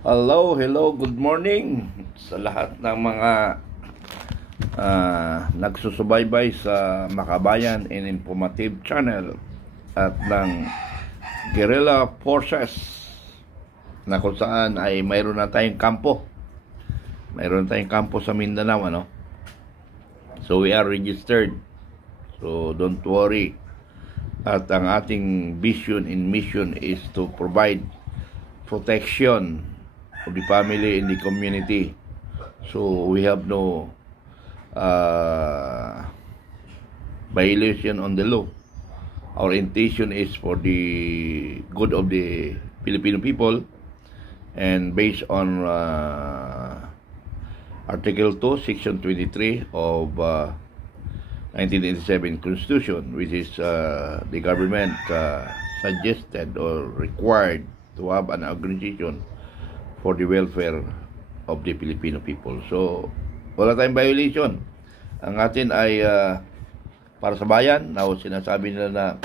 Hello, good morning sa lahat ng mga nagsusubaybay sa Makabayan and Informative Channel at ng Guerrilla Forces na kung saan ay mayroon na tayong kampo. Mayroon tayong kampo sa Mindanao, ano? So we are registered. So don't worry. At ang ating vision and mission is to provide protection of the family and the community. So we have no violation on the law. Our intention is for the good of the Filipino people, and based on Article 2, Section 23 of 1987 Constitution, which is the government suggested or required to have an organization for the welfare of the Filipino people. So, wala tayong violation. Ang atin ay para sa bayan. Now, sinasabi nila na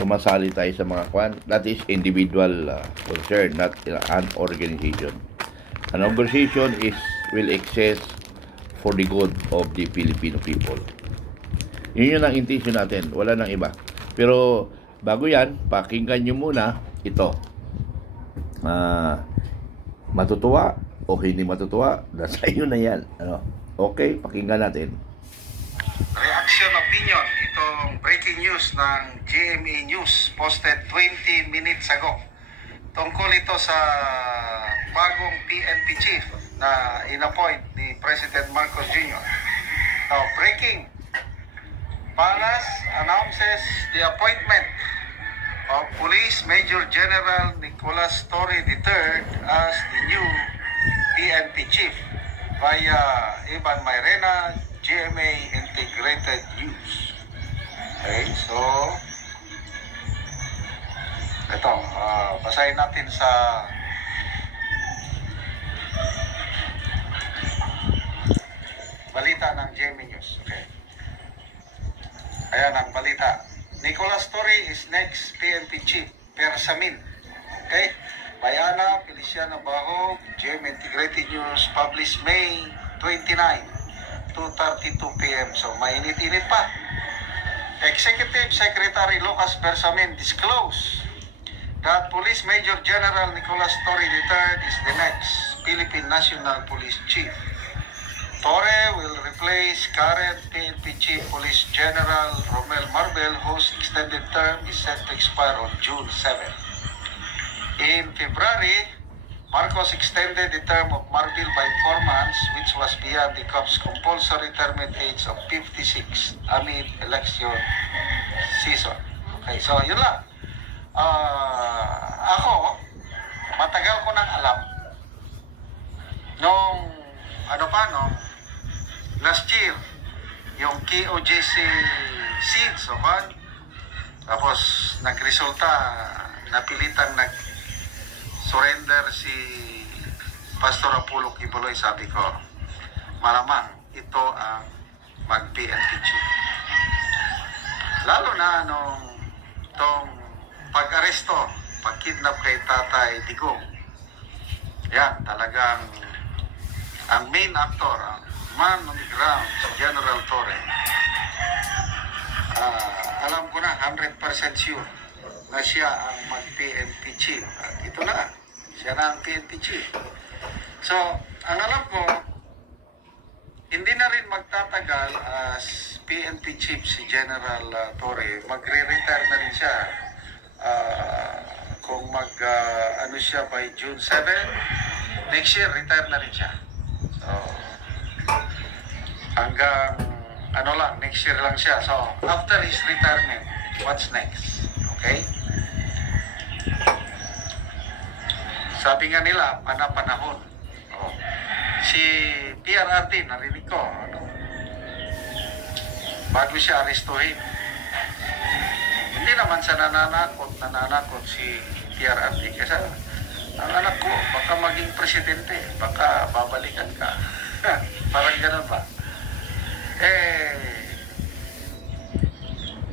sumasali tayo sa mga kwan. That is individual concern, not an organization. An organization will exist for the good of the Filipino people. Yun ang intention natin. Wala nang iba. Pero, bago yan, pakinggan nyo muna ito. Matutuwa o hindi matutuwa, nasa iyo na yan. Ano? Okay, pakinggan natin. Reaction opinion, itong breaking news ng GMA News posted 20 minutes ago. Tungkol ito sa bagong PNP chief na inappoint ni President Marcos Jr. Now, breaking. Palace announces the appointment of Police Major General Nicolas Torre III as the new PNP chief via Ivan Mayrena, GMA Integrated News. Okay, so ito, basahin natin sa balita ng GMA News. Okay. Ayan ang balita. Nicolas Torre is next PNP chief, Persamin. Okay? Bayana, Feliciano Bahog, GMA Integrated News, published May 29, 2:32 p.m. So, mainit-init pa. Executive Secretary Lucas Persamin disclosed that Police Major General Nicolas Torre III is the next Philippine National Police Chief. Torre will replace current PNP Chief Police General Romel Marbel, whose extended term is set to expire on June 7. In February, Marcos extended the term of Marbel by 4 months, which was beyond the COP's compulsory retirement age of 56 amid election season. Okay, so yun lang. Ako, matagal ko nang alam. Nung last year, yung KOJC seeds, okay? Tapos, nagresulta, napilitang nag-surrender si Pastor Apollo Kibuloy. Sabi ko, malamang ito ang mag-PNP chief. Lalo na nung itong pag-aresto, pag-kidnap kay Tatay Digong. Yan, talagang ang main actor, ang man on the ground, si General Torre. Alam ko na, 100% sure na siya ang mag-PNP chief. At ito na, siya na ang PNP chief. So, ang alam ko, hindi na rin magtatagal as PNP chief si General Torre. Magre-retire na rin siya. Kung siya by June 7, next year, retire na rin siya. So, hanggang next year lang siya. So, after his retirement, what's next? Okay? Sabi nga nila, panahon. Oh. Si PRRD, narinig ko, bago siya arestuhin. Hindi naman siya nananakot si PRRD. Kasi ang anak ko, baka maging presidente, baka babalikan ka. Parang ganun ba?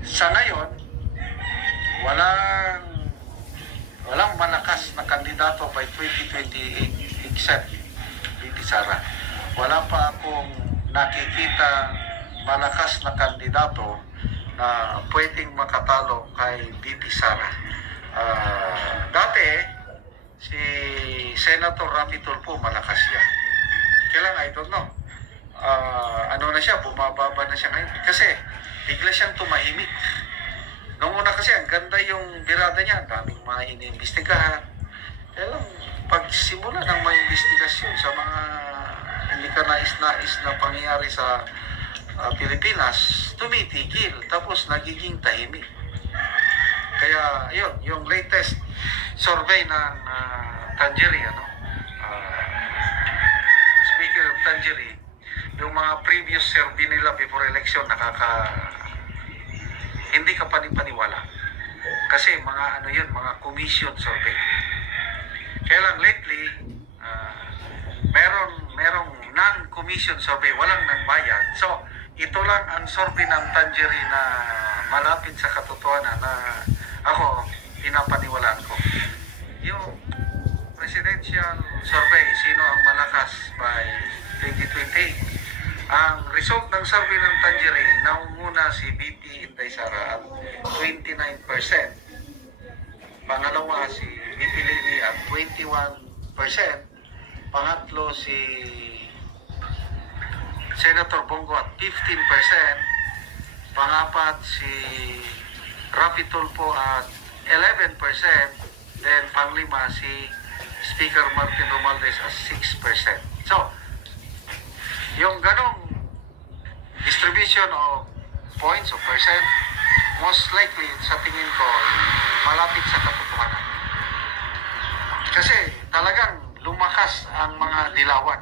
Sa ngayon, walang malakas na kandidato kandidato by 2028 except VP Sara. Wala pa akong nakikita malakas na kandidato na pwedeng makatalo kay VP Sara. Dati, si Senator Raffy Tulfo malakas siya. Kailan, I don't know. Ano na siya, bumababa na siya ngayon. Kasi, bigla siyang tumahimik. Noong una kasi, ang ganda yung birada niya. Ang daming mga iniimbestigahan. Kaya lang, pagsimula ng mga investigasyon sa mga hindi ka nais-nais na pangyayari sa Pilipinas, tumitigil. Tapos, nagiging tahimik. Kaya, yun, yung latest survey ng Tangerine, Speaker of Tangerine, yung mga previous survey nila before election, hindi ka panipaniwala. Kasi mga mga commission survey. Kaya lang lately, merong non-commission survey, walang nagbayad. So, ito lang ang survey ng Tangerine na malapit sa katotohanan na ako, pinapaniwalaan ko. Yung presidential survey, sino ang malakas by 2028? Ang result ng survey ng Tangerine, naunguna si VP Inday Sara at 29%. Pangalawa si VP Leni at 21%. Pangatlo si Senator Bongo at 15%. Pangapat si Raffy Tulfo at 11%. Then panglima si Speaker Martin Romualdez at 6%. So, yung ganong distribution of points or percent, most likely sa tingin ko malapit sa katotohanan. Kasi talagang lumakas ang mga dilawan.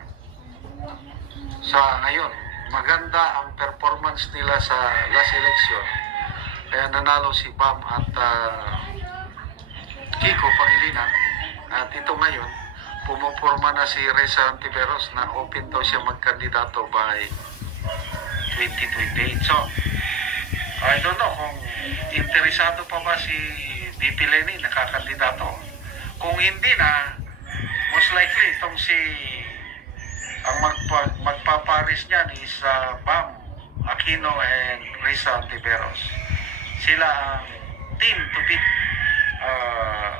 Sa ngayon, maganda ang performance nila sa last election. Kaya nanalo si Bam at Kiko Pangilinan. At ito ngayon, pumuporma na si Reza Antiveros na open daw siya magkandidato by 2028. So, I don't know kung interesado pa ba si VP Leni nakakandidato. Kung hindi na, most likely itong ang magpaparis niyan is Bam Aquino and Reza Antiveros. Sila ang team to beat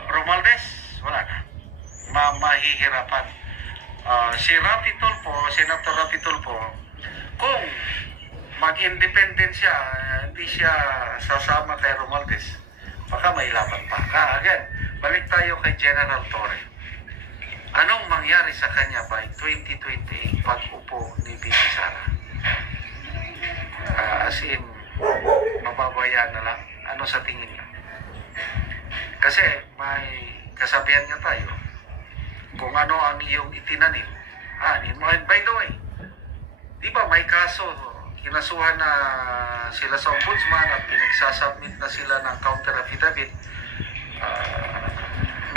Romualdez. Wala na. Mahihirapan. Si Raffy Tulfo, Senator Raffy Tulfo, kung mag-independent siya, hindi siya sasama kay Romualdez, baka may laban pa. Again, balik tayo kay General Torre. Anong mangyari sa kanya by 2028 pag-upo ni VP Sara? As in, mababayaan na lang. Ano sa tingin niyo? Kasi may kasabihan nga tayo, kung ano ang iyong itinanim, anin mo. And by the way, di ba may kaso, kinasuhan na sila sa ombudsman at pinagsasubmit na sila ng counter affidavit.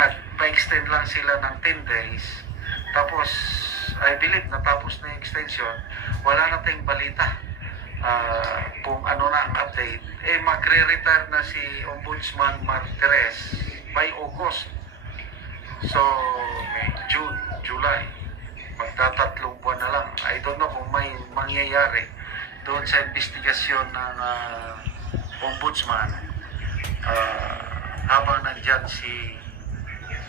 Nagpa-extend lang sila ng 10 days. Tapos, I believe natapos na yung extension. Wala na tayong balita kung ano na ang update. Magre-retire na si Ombudsman Martires by August. So, May, June, July, magtatatlong buwan na lang. I don't know kung may mangyayari doon sa investigasyon ng Ombudsman habang nandyan si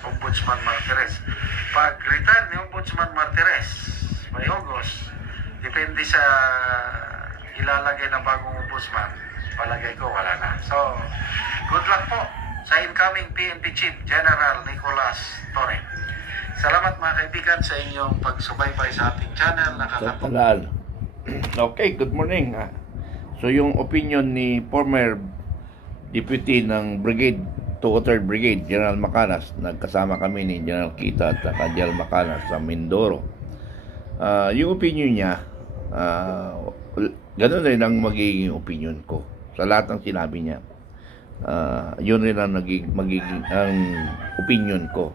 Ombudsman Martires. Pag-retire ni Ombudsman Martires by August, depende sa ilalagay na bagong ombudsman, palagay ko wala na. So, good luck po sa incoming PNP Chief General Nicolas Torre. Salamat mga kaibigan sa inyong pagsubaybay sa ating channel. Okay, good morning. So yung opinion ni former deputy ng Brigade, 203rd Brigade, General Macanas, nagkasama kami ni General Kita at General Macanas sa Mindoro. Yung opinion niya, ganun rin ang magiging opinion ko sa lahat ng sinabi niya. Yun rin ang magiging ang opinion ko.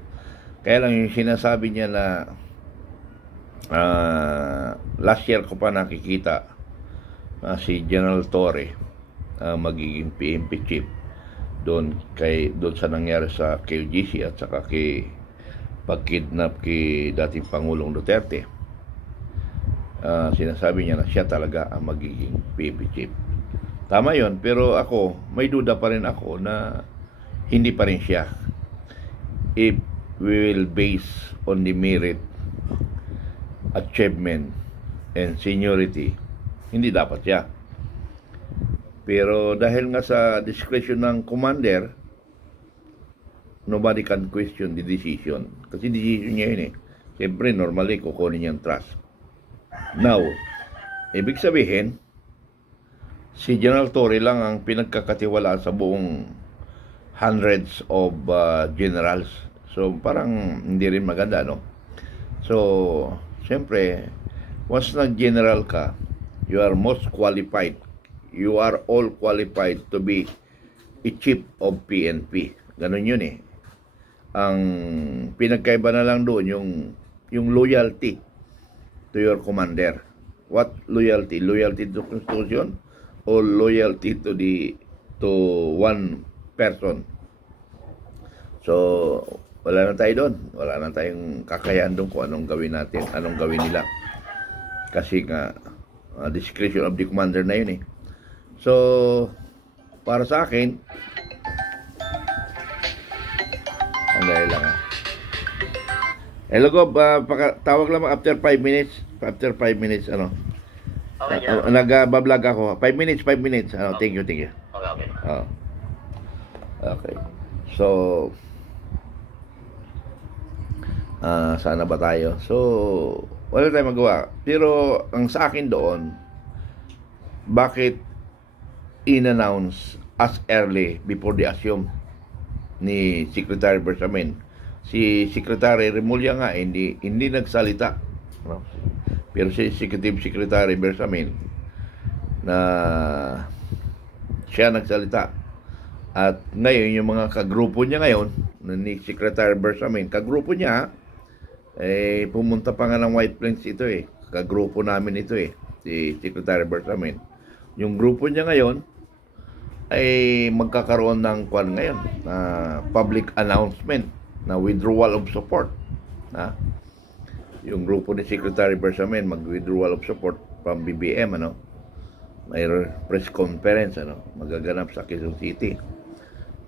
Kaya lang yung sinasabi niya na last year ko pa nakikita si General Torre magiging PNP chief doon sa nangyari sa KOGC at saka kay pagkidnap kay dating Pangulong Duterte. Sinasabi niya na siya talaga ang magiging PNP chief. Tama yon, pero ako, may duda pa rin ako na hindi pa rin siya. If we will base on the merit, achievement, and seniority, hindi dapat siya. Pero dahil nga sa discretion ng commander, nobody can question the decision. Kasi decision niya yun eh. Siyempre, normally, kukunin niya ang trust. Now, ibig sabihin, si General Torre lang ang pinagkakatiwalaan sa buong hundreds of generals. So, parang hindi rin maganda, no? So, siyempre, once nag-general ka, you are most qualified. You are all qualified to be a chief of PNP. Ganun yun eh. Ang pinagkaiba na lang doon, yung loyalty to your commander. What loyalty? Loyalty to Constitution or loyalty to one person? So, wala na tayo doon. Wala na tayong kakayahan doon kung anong gawin natin, anong gawin nila. Kasi nga, discretion of the commander na yun eh. So, para sa akin, ang dahil lang Hello, Gob. Tawag lang after 5 minutes. After 5 minutes, ano. Okay, yeah. Nag-bablog ako. 5 minutes. Ano, Okay. thank you. Okay. Okay. So, sana ba tayo? So, wala tayong magawa. Pero, ang sa akin doon, bakit in-announce as early before the assume ni Secretary Bersamin? Si Secretary Remulla nga hindi nagsalita, no? Pero si Executive Secretary Bersamin na siya nagsalita. At ngayon yung mga kagrupo niya ngayon ni Secretary Bersamin, kagrupo niya pumunta pa nga ng White Plains ito eh. Kagrupo namin ito eh, si Secretary Bersamin. Yung grupo niya ngayon ay magkakaroon ng public announcement na withdrawal of support. Yung grupo ni Secretary Bersamin mag-withdrawal of support from BBM, ano. May press conference, ano, magaganap sa Quezon City.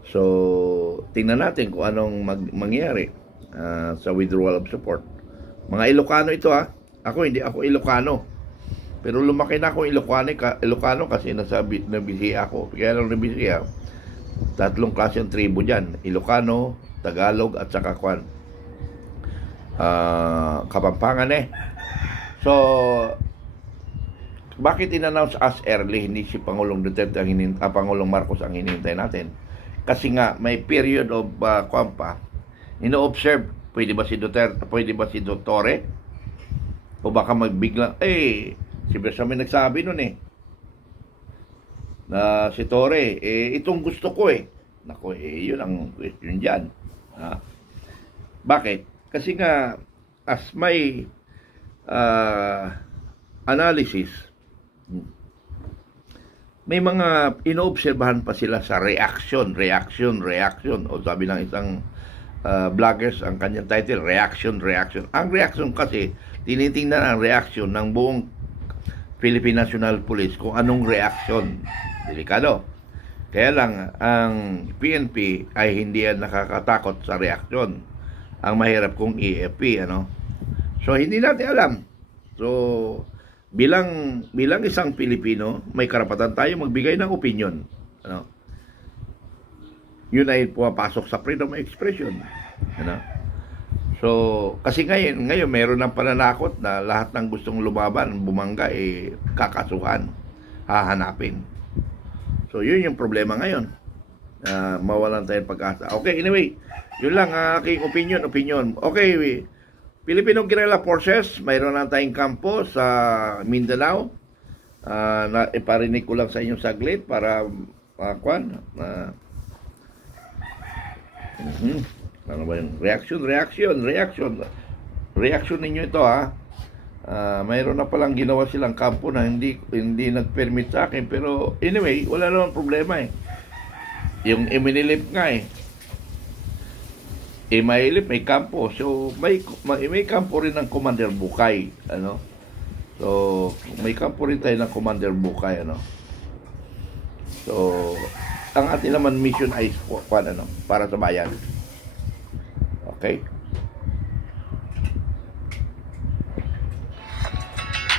So, tingnan natin kung anong mangyari sa withdrawal of support. Mga Ilocano ito hindi ako Ilocano. Pero lumaki na ako Ilocano kasi nabisi ako. Kaya lang nabisi ako. 3 klase ng tribo dyan. Ilocano, Tagalog, at saka Kapampangan eh. So, bakit in-announce as early? Hindi si Pangulong Duterte Pangulong Marcos ang hinihintay natin. Kasi nga, may period of ino-observe, pwede ba si Torre? O baka magbiglang, si Bersamin nagsabi nun na si Torre, itong gusto ko Nako, yun ang question dyan. Bakit? Kasi nga, as may analysis, may mga inoobserbahan pa sila sa reaction. O sabi ng isang vloggers, ang kanyang title, reaction. Ang reaction kasi, tinitingnan ang reaction ng buong Philippine National Police kung anong reaction. Delikado. Kaya lang, ang PNP ay hindi nakakatakot sa reaksyon. Ang mahirap kung EFP, ano. So, hindi natin alam. So, bilang isang Pilipino, may karapatan tayo magbigay ng opinion. Ano. Yun ay pumapasok sa freedom of expression. Ano. So, kasi ngayon mayroon ng pananakot na lahat ng gustong lumaban, bumangga, kakasuhan, hahanapin. So, yun yung problema ngayon. Mawalan tayong pag-asa. Okay, anyway, yun lang aking opinion. Okay, Filipino Guerrilla Forces, mayroon na tayong kampo sa Mindanao. Iparinig ko lang sa inyong saglit para ano ba yung reaction ninyo ito mayroon na palang ginawa silang kampo na hindi nag-permit sa akin, pero anyway, wala naman problema yung Eminilip nga Mailip may kampo. So may kampo rin ng Commander Bukay, ano? So may kampo rin tayo ng Commander Bukay, ano? So ang atin naman mission ay para sa bayan. Okay?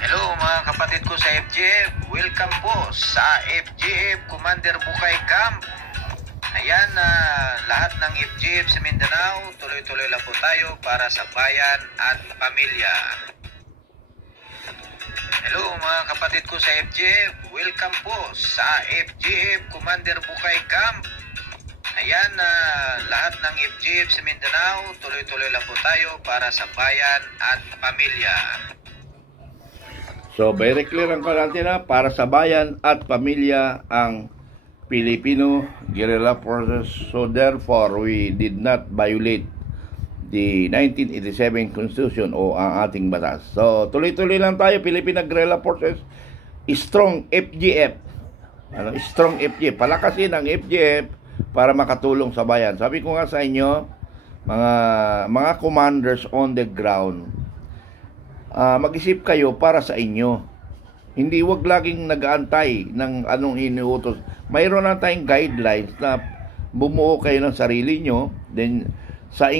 Hello mga kapatid ko sa FGF. Welcome po sa FGF Commander Bukay Camp. Ayan, lahat ng FGF sa Mindanao, tuloy-tuloy lang po tayo para sa bayan at pamilya. Hello mga kapatid ko sa FGF. Welcome po sa FGF Commander Bukay Camp. Ayan, lahat ng FGF sa Mindanao, tuloy-tuloy lang po tayo para sa bayan at pamilya. So, very clear ang natin na para sa bayan at pamilya ang Filipino guerrilla forces. So, therefore, we did not violate the 1987 Constitution o ang ating batas. So, tuloy-tuloy lang tayo, Filipino guerrilla forces. Strong FGF. Strong FGF. Palakasin ang FGF para makatulong sa bayan. Sabi ko nga sa inyo, mga commanders on the ground, mag-isip kayo para sa inyo. Hindi wag laging nag-aantay ng anong iniutos. Mayroon na tayong guidelines na bumuo kayo ng sarili nyo. Then sa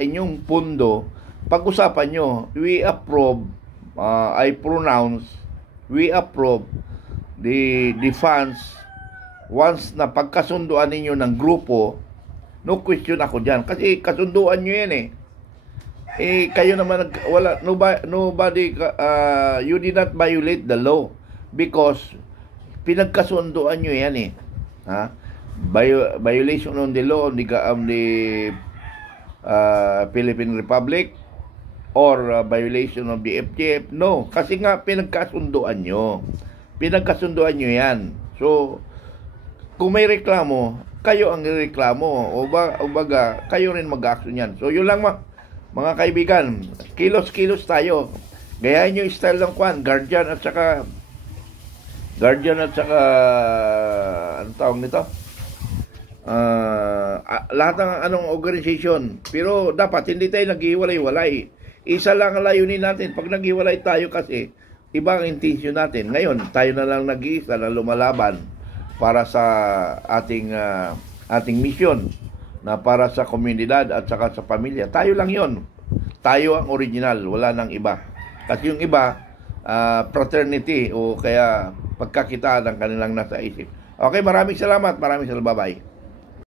inyong pundo, pag-usapan nyo, we approve, we approve the funds once na pagkasunduan ninyo ng grupo. No question ako dyan. Kasi kasunduan nyo yan kayo naman nobody you did not violate the law because pinagkasunduan nyo yan violation on the law of the Philippine Republic or violation of the FGF. No, kasi nga pinagkasunduan nyo yan. So kung may reklamo, kayo ang reklamo o baga kayo rin mag-action yan. So yun lang mga kaibigan, kilos-kilos tayo. Gayahin nyo yung style ng Guardian at saka anong tawag nito? Lahat ng anong organization. Pero dapat hindi tayo naghiwalay-walay. Isa lang ang layunin natin. Pag naghiwalay tayo kasi, iba ang intensyon natin. Ngayon, tayo na lang nag-iisa na lumalaban para sa ating mission, na para sa komunidad at saka sa pamilya. Tayo lang yon. Tayo ang original, wala nang iba. Kasi yung iba, fraternity o kaya pagkakitaan ang kanilang nasa isip. Okay, maraming salamat. Bye-bye.